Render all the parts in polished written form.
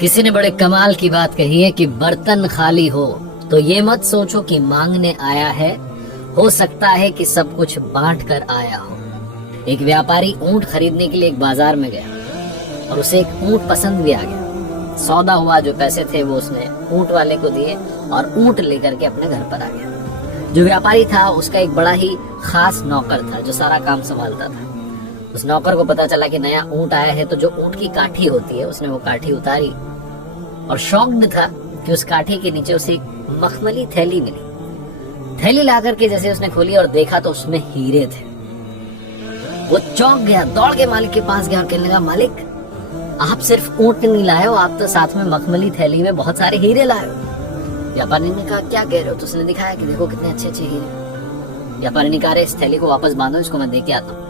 किसी ने बड़े कमाल की बात कही है कि बर्तन खाली हो तो ये मत सोचो कि मांगने आया है, हो सकता है कि सब कुछ बांट कर आया हो। एक व्यापारी ऊंट खरीदने के लिए एक बाजार में गया और उसे एक ऊंट पसंद भी आ गया। सौदा हुआ, जो पैसे थे वो उसने ऊंट वाले को दिए और ऊंट लेकर के अपने घर पर आ गया। जो व्यापारी था उसका एक बड़ा ही खास नौकर था जो सारा काम संभालता था। उस नौकर को पता चला कि नया ऊंट आया है, तो जो ऊंट की काठी होती है उसने वो काठी उतारी और शॉक्ड था कि उस काठी के नीचे उसे एक मखमली थैली मिली। थैली लाकर के जैसे उसने खोली और देखा तो उसमें हीरे थे। वो चौंक गया, दौड़ के मालिक के पास गया और कहने लगा, मालिक आप सिर्फ ऊंट नहीं लाए हो, आप तो साथ में मखमली थैली में बहुत सारे हीरे लाए हो। व्यापारी ने कहा, क्या कह रहे हो? तो उसने दिखाया कि देखो कितने अच्छे अच्छे हीरे। व्यापारी ने कहा, इस थैली को वापस बांधो, इसको मैं दे के आता हूँ।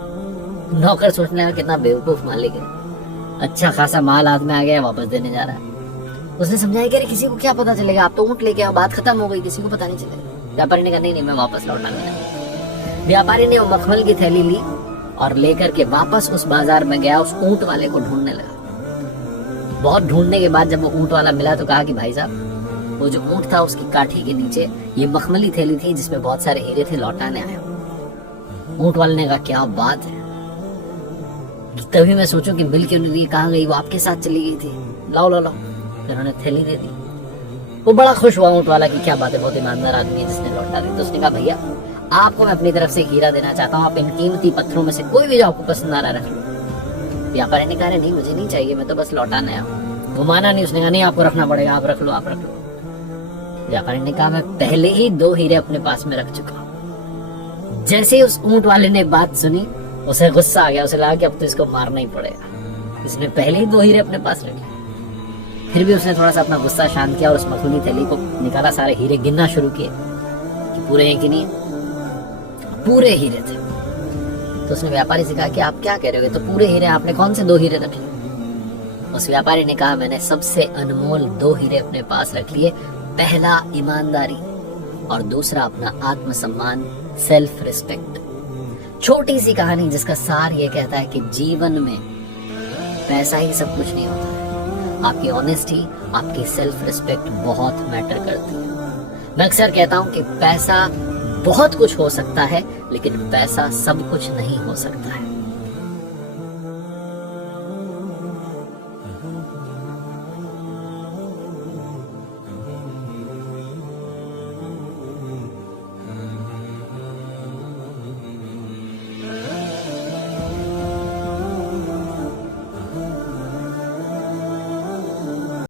नौकर सोचने लगा कितना बेवकूफ मालिक है, अच्छा खासा माल हाथ में आ गया, वापस देने जा रहा है। उसने समझाया कि अरे किसी को क्या पता चलेगा, आप तो ऊंट लेके आओ, बात खत्म हो गई, किसी को पता नहीं चलेगा। व्यापारी ने कहा, नहीं मैं वापस लौटा नहीं। व्यापारी ने वो मखमल की थैली ली और लेकर के वापस उस बाजार में गया, उस ऊंट वाले को ढूंढने लगा। बहुत ढूंढने के बाद जब वो ऊंट वाला मिला तो कहा कि भाई साहब, वो जो ऊंट था उसकी काठी के नीचे ये मखमली थैली थी जिसमें बहुत सारे हीरे थे, लौटाने आया। ऊंट वाले ने कहा, क्या बात है, तभी मैं सोचूं कि मिल क्यों नहीं रही, कहाँ गई, वो आपके साथ चली गई थी, लाओ लाओ लाओ। फिर उन्होंने थैली दे दी। वो बड़ा खुश हुआ ऊंट वाला कि क्या बात है, बहुत ईमानदार आदमी है जिसने लौटा दी। तो उसने कहा, भैया आपको मैं अपनी तरफ से हीरा देना चाहता हूँ, आप इन कीमती पत्थरों में से कोई भी जो आपको पसंद आ रहा रख लो। व्यापारी ने कहा, नहीं मुझे नहीं चाहिए, मैं तो बस लौटाने आया हूँ। वो माना नहीं, उसने कहा, नहीं आपको रखना पड़ेगा, आप रख लो आप रख लो। व्यापारी ने कहा, मैं पहले ही 2 हीरे अपने पास में रख चुका हूँ। जैसे ही उस ऊंट वाले ने बात सुनी उसे गुस्सा आ गया, उसे लगा कि अब तो इसको मारना ही पड़ेगा, इसने पहले ही 2 हीरे अपने पास रखे। फिर भी उसने थोड़ा सा अपना गुस्सा शांत किया और उस मखमली थैली को निकाला, सारे हीरे गिनना शुरू किए कि पूरे हैं कि नहीं। पूरे हीरे थे। तो उसने व्यापारी से कहा कि आप क्या कह रहे हो, तो पूरे हीरे, आपने कौन से 2 हीरे रखे? उस व्यापारी ने कहा, मैंने सबसे अनमोल 2 हीरे अपने पास रख लिए। पहला ईमानदारी और दूसरा अपना आत्मसम्मान, सेल्फ रिस्पेक्ट। छोटी सी कहानी जिसका सार ये कहता है कि जीवन में पैसा ही सब कुछ नहीं होता है, आपकी ऑनेस्टी, आपकी सेल्फ रिस्पेक्ट बहुत मैटर करती है। मैं अक्सर कहता हूं कि पैसा बहुत कुछ हो सकता है लेकिन पैसा सब कुछ नहीं हो सकता है।